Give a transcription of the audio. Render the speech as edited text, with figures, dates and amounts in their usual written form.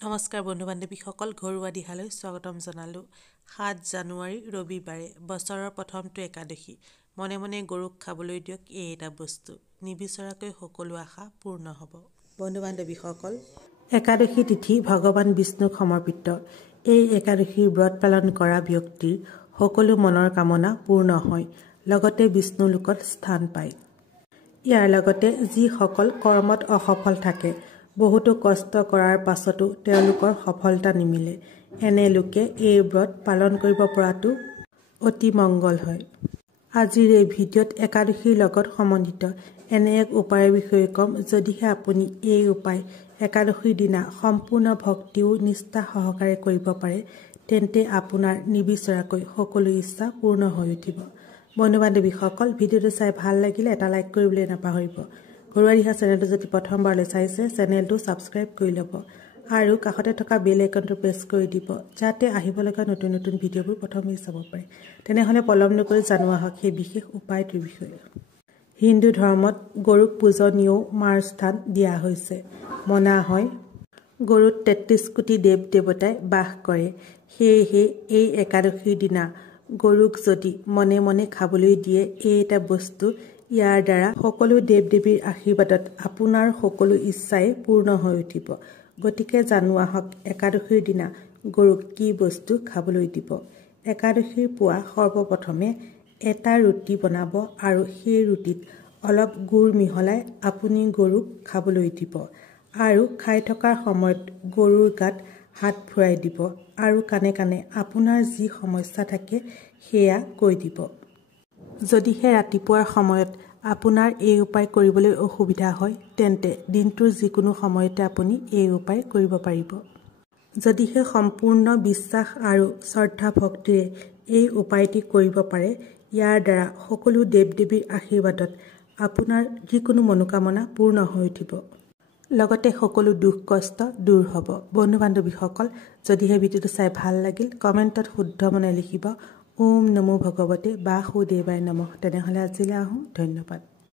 নমস্কাৰ বন্ধু বান্ধৱীসকল, ঘৰুৱা দিহালৈ স্বাগতম জনালোঁ। 7 জানুৱাৰী ৰবিবাৰে, বছৰৰ প্ৰথমটো একাদশী। মনে মনে গৰুক খাবলৈ দিয়ক এই এটা বস্তু, নিবিচৰাকৈ সকলো আশা পূৰ্ণ হ'ব। বন্ধু বান্ধৱীসকল, একাদশী তিথি ভগৱান বিষ্ণুক সমৰ্পিত। এই একাদশীৰ ব্ৰত পালন কৰা ব্যক্তিৰ সকলো মনৰ কামনা পূৰ্ণ হয়, লগতে বিষ্ণু লোকত স্থান পায়। ইয়াৰ লগতে যিসকল কৰ্মত অসফল থাকে, বহুতো কষ্ট কৰাৰ পাছতো তেওঁলোকৰ সফলতা নিমিলে, এনে লোকে এই ব্ৰত পালন কৰিব পৰাটো অতি মংগল হয়। আজিৰ এই ভিডিঅ'ত একাদশীৰ লগত সম্বন্ধিত এনে এক উপায়ৰ বিষয়ে ক'ম। যদিহে আপুনি এই উপায় একাদশীৰ দিনা সম্পূৰ্ণ ভক্তি আৰু নিষ্ঠা সহকাৰে কৰিব পাৰে, তেন্তে আপোনাৰ নিবিচৰাকৈ সকলো ইচ্ছা পূৰ্ণ হৈ উঠিব। বন্ধু বান্ধৱীসকল, ভিডিঅ'টো চাই ভাল লাগিলে এটা লাইক কৰিবলৈ নাপাহৰিব। ঘৰুৱা দিহা চেনেলটো যদি প্ৰথমবাৰলৈ চাইছে, চেনেলটো ছাবস্ক্ৰাইব কৰি ল'ব আৰু কাষতে থকা বেল আইকনটো প্ৰেছ কৰি দিব, যাতে আহিব লগা নতুন নতুন ভিডিঅ'বোৰ প্ৰথমে চাব পাৰে। তেনেহ'লে পলম নকৰি জনোৱা হওক সেই বিশেষ উপায়টোৰ বিষয়ে। হিন্দু ধৰ্মত গৰুক পূজনীয় মাৰ স্থান দিয়া হৈছে। মনা হয় গৰুত 33 কোটি দেৱ দেৱতাই বাস কৰে। সেয়েহে এই একাদশীৰ দিনা গৰুক যদি মনে মনে খাবলৈ দিয়ে এই এটা বস্তু, ইয়াৰ দ্বাৰা সকলো দেৱ দেৱীৰ আশীৰ্বাদত আপোনাৰ সকলো ইচ্ছাই পূৰ্ণ হৈ উঠিব। গতিকে জনোৱা হওক একাদশীৰ দিনা গৰুক কি বস্তু খাবলৈ দিব। একাদশীৰ পুৱা সৰ্বপ্ৰথমে এটা ৰুটি বনাব আৰু সেই ৰুটিত অলপ গুড় মিহলাই আপুনি গৰুক খাবলৈ দিব আৰু খাই থকাৰ সময়ত গৰুৰ গাত হাত ফুৰাই দিব আৰু কাণে কাণে আপোনাৰ যি সমস্যা থাকে সেয়া কৈ দিব। যদিহে ৰাতিপুৱাৰ সময়ত আপোনাৰ এই উপায় কৰিবলৈ অসুবিধা হয়, তেন্তে দিনটোৰ যিকোনো সময়তে আপুনি এই উপায় কৰিব পাৰিব। যদিহে সম্পূৰ্ণ বিশ্বাস আৰু শ্ৰদ্ধা ভক্তিৰে এই উপায়টি কৰিব পাৰে, ইয়াৰ দ্বাৰা সকলো দেৱ দেৱীৰ আশীৰ্বাদত আপোনাৰ যিকোনো মনোকামনা পূৰ্ণ হৈ উঠিব, লগতে সকলো দুখ কষ্ট দূৰ হ'ব। বন্ধু বান্ধৱীসকল, যদিহে ভিডিঅ'টো চাই ভাল লাগিল, কমেণ্টত শুদ্ধ মনে লিখিব ওম নমো ভগৱতে বাসুদেৱায় নমঃ। তেনেহ'লে আজিলৈ আহোঁ, ধন্যবাদ।